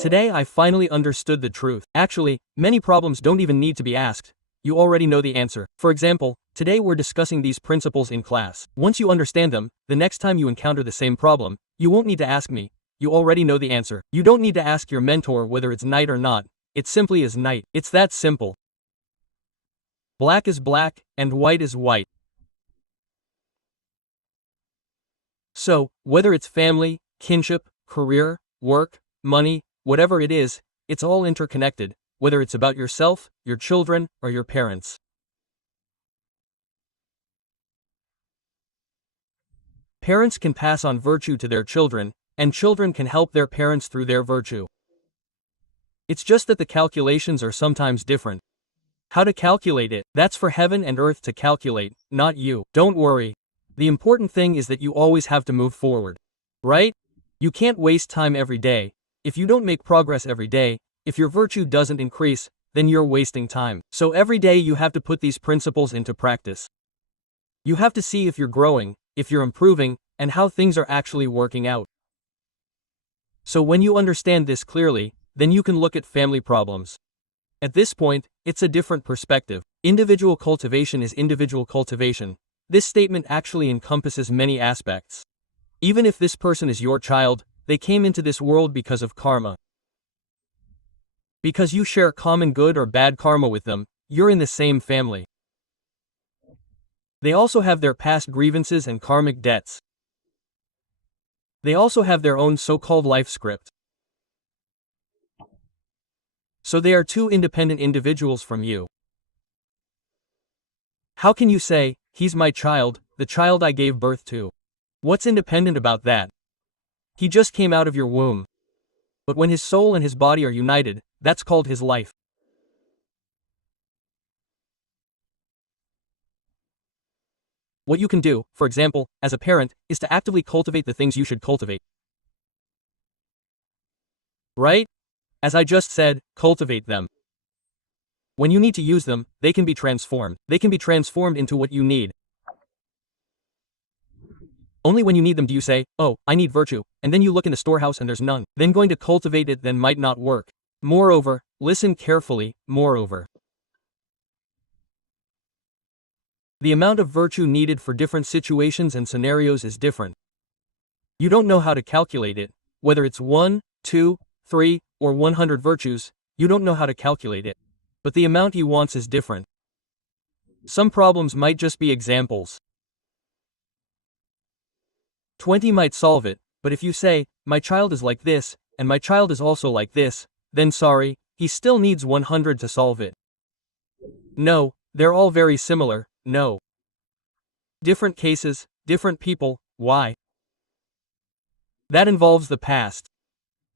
Today I finally understood the truth. Actually, many problems don't even need to be asked. You already know the answer. For example, today we're discussing these principles in class. Once you understand them, the next time you encounter the same problem, you won't need to ask me. You already know the answer. You don't need to ask your mentor whether it's night or not. It simply is night. It's that simple. Black is black, and white is white. So, whether it's family, kinship, career, work, money, whatever it is, it's all interconnected, whether it's about yourself, your children, or your parents. Parents can pass on virtue to their children, and children can help their parents through their virtue. It's just that the calculations are sometimes different. How to calculate it, that's for heaven and earth to calculate, not you. Don't worry. The important thing is that you always have to move forward. Right? You can't waste time every day. If you don't make progress every day, if your virtue doesn't increase, then you're wasting time. So every day you have to put these principles into practice. You have to see if you're growing, if you're improving, and how things are actually working out. So when you understand this clearly, then you can look at family problems. At this point, it's a different perspective. Individual cultivation is individual cultivation. This statement actually encompasses many aspects. Even if this person is your child, they came into this world because of karma. Because you share common good or bad karma with them, you're in the same family. They also have their past grievances and karmic debts. They also have their own so-called life script. So they are two independent individuals from you. How can you say, he's my child, the child I gave birth to? What's independent about that? He just came out of your womb. But when his soul and his body are united, that's called his life. What you can do, for example, as a parent, is to actively cultivate the things you should cultivate. Right? As I just said, cultivate them. When you need to use them, they can be transformed. They can be transformed into what you need. Only when you need them do you say, oh, I need virtue, and then you look in the storehouse and there's none. Then going to cultivate it then might not work. Moreover, listen carefully, moreover. The amount of virtue needed for different situations and scenarios is different. You don't know how to calculate it, whether it's 1, 2, 3, or 100 virtues, you don't know how to calculate it. But the amount he wants is different. Some problems might just be examples. 20 might solve it, but if you say, my child is like this, and my child is also like this, then sorry, he still needs 100 to solve it. No, they're all very similar, no. Different cases, different people, why? That involves the past.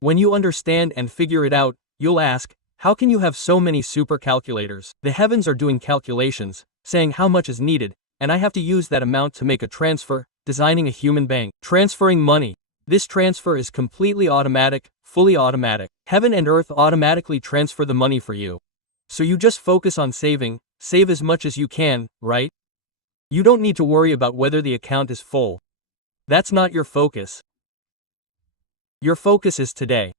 When you understand and figure it out, you'll ask, how can you have so many super calculators? The heavens are doing calculations, saying how much is needed, and I have to use that amount to make a transfer, designing a human bank, transferring money. This transfer is completely automatic, fully automatic. Heaven and earth automatically transfer the money for you. So you just focus on saving, save as much as you can, right? You don't need to worry about whether the account is full. That's not your focus. Your focus is today.